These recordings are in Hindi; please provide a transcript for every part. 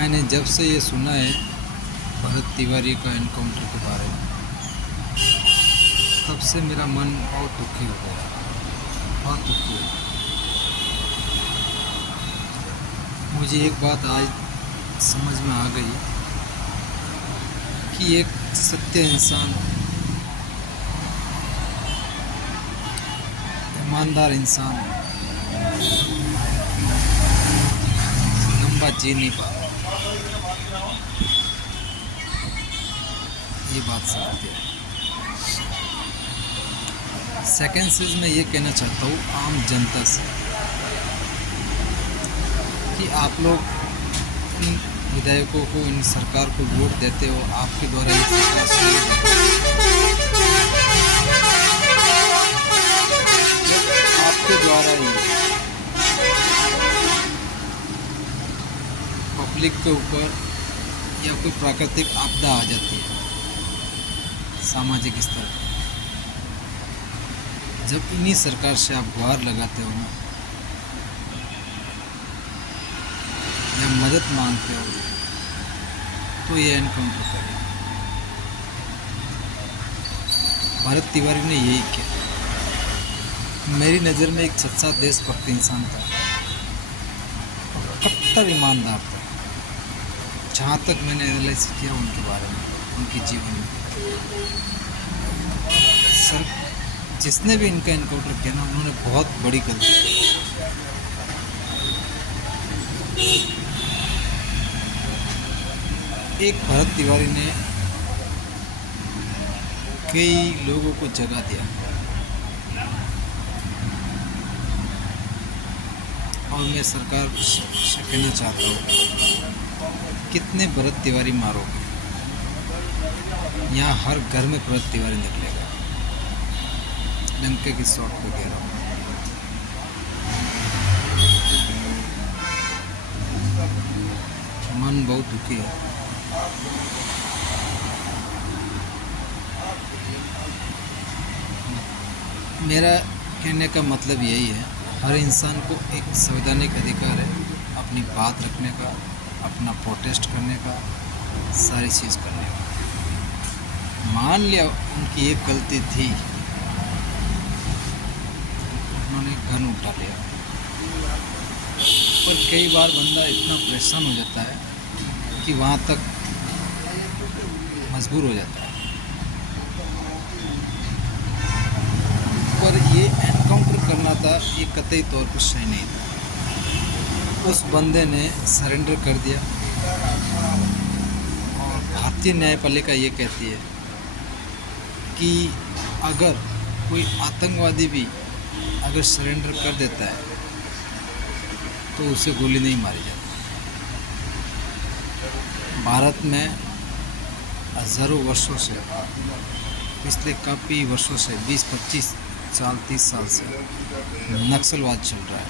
मैंने जब से ये सुना है भरत तिवारी का एनकाउंटर के बारे में, तब से मेरा मन बहुत दुखी हो गया, बहुत दुखी हो गया। मुझे एक बात आज समझ में आ गई कि एक सत्य इंसान, ईमानदार इंसान लंबा जी नहीं पाता। ये बात सत्य है। सेकेंड चीज़ मैं ये कहना चाहता हूँ आम जनता से कि आप लोग इन विधायकों को, इन सरकार को वोट देते हो, आपके द्वारा ये सरकार चुनी आपके द्वारा ही पब्लिक के ऊपर या कोई प्राकृतिक आपदा आ जाती है सामाजिक स्तर पर, जब इन्हीं सरकार से आप गुहार लगाते हो ना या मदद मांगते हो, तो ये एनकाउंटर करेगा। भरत तिवारी ने यही किया। मेरी नज़र में एक सच्चा देशभक्त इंसान था, कट्टर ईमानदार था। जहाँ तक मैंने एनालाइज किया उनके बारे में, उनके जीवन में, सर जिसने भी इनका एनकाउंटर किया ना, उन्होंने बहुत बड़ी गलती की। एक भरत तिवारी ने कई लोगों को जगा दिया, और मैं सरकार से कहना चाहता हूँ, कितने भरत तिवारी मारोगे? यहाँ हर घर में भरत तिवारी निकलेगा। डंके की शॉट पे कह रहा हूँ। मन बहुत दुखी है। मेरा कहने का मतलब यही है, हर इंसान को एक संवैधानिक अधिकार है अपनी बात रखने का, अपना प्रोटेस्ट करने का, सारी चीज़ करने का। मान लिया उनकी एक गलती थी, उन्होंने गन उठा लिया, पर कई बार बंदा इतना परेशान हो जाता है कि वहाँ तक मजबूर हो जाता है। पर ये एनकाउंटर करना था, ये कतई तौर पर सही नहीं था। उस बंदे ने सरेंडर कर दिया, और भारतीय न्यायपालिका ये कहती है कि अगर कोई आतंकवादी भी अगर सरेंडर कर देता है तो उसे गोली नहीं मारी जाती। भारत में हज़ारों वर्षों से, पिछले काफ़ी वर्षों से, 20-25 साल, 30 साल से नक्सलवाद चल रहा है,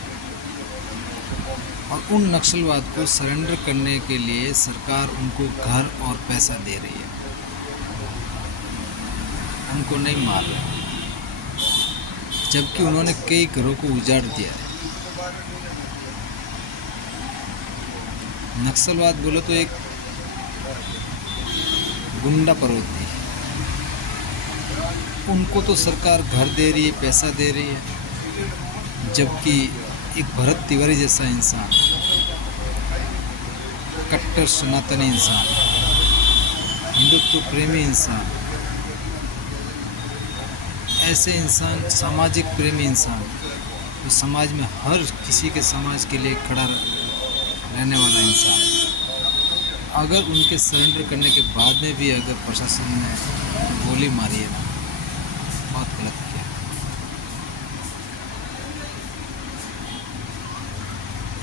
और उन नक्सलवाद को सरेंडर करने के लिए सरकार उनको घर और पैसा दे रही है, उनको नहीं मार रही, जबकि उन्होंने कई घरों को उजाड़ दिया है। नक्सलवाद बोलो तो एक गुंडा प्रवृत्ति है। उनको तो सरकार घर दे रही है, पैसा दे रही है, जबकि एक भरत तिवारी जैसा इंसान, कट्टर सनातनी इंसान, हिंदुत्व प्रेमी इंसान, ऐसे इंसान, सामाजिक प्रेमी इंसान, जो समाज में हर किसी के समाज के लिए खड़ा रहने वाला इंसान, अगर उनके सरेंडर करने के बाद में भी अगर प्रशासन ने गोली मारी है ना, बहुत गलत किया।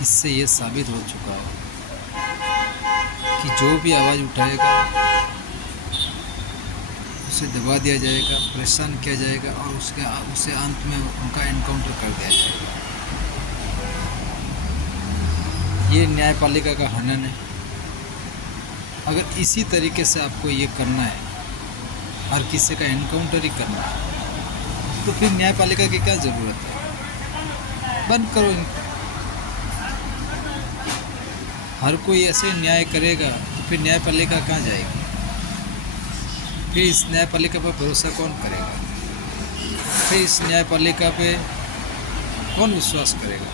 इससे ये साबित हो चुका है कि जो भी आवाज़ उठाएगा उसे दबा दिया जाएगा, परेशान किया जाएगा, और उसे अंत में उनका एनकाउंटर कर दिया जाएगा। ये न्यायपालिका का हनन है। अगर इसी तरीके से आपको ये करना है, हर किसी का एनकाउंटर ही करना है, तो फिर न्यायपालिका की क्या ज़रूरत है? बंद करो इनको। हर कोई ऐसे न्याय करेगा तो फिर न्यायपालिका कहाँ जाएगी? फिर इस न्यायपालिका पर भरोसा कौन करेगा? फिर इस न्यायपालिका पे कौन विश्वास करेगा?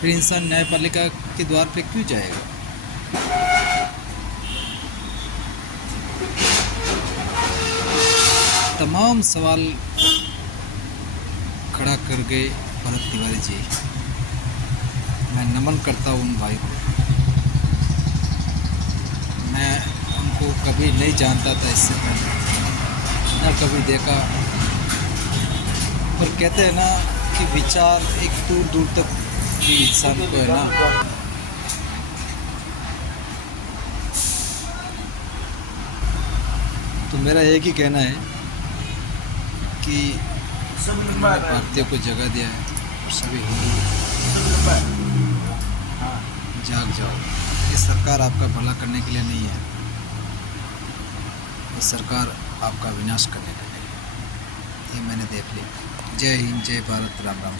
फिर इंसान न्यायपालिका के द्वार पे क्यों जाएगा? तमाम सवाल खड़ा कर गए भरत तिवारी जी। मैं नमन करता हूँ उन भाई को। मैं उनको कभी नहीं जानता था इससे पहले, ना कभी देखा, पर कहते हैं ना कि विचार एक दूर दूर तक भी इंसान को है ना, तो मेरा एक ही कहना है कि उन्होंने भारतीयों को जगह दिया है और सभी हिंदू जाग जाओ। ये सरकार आपका भला करने के लिए नहीं है, ये सरकार आपका विनाश करने के लिए है। ये मैंने देख लिया। जय हिंद, जय भारत, राम राम।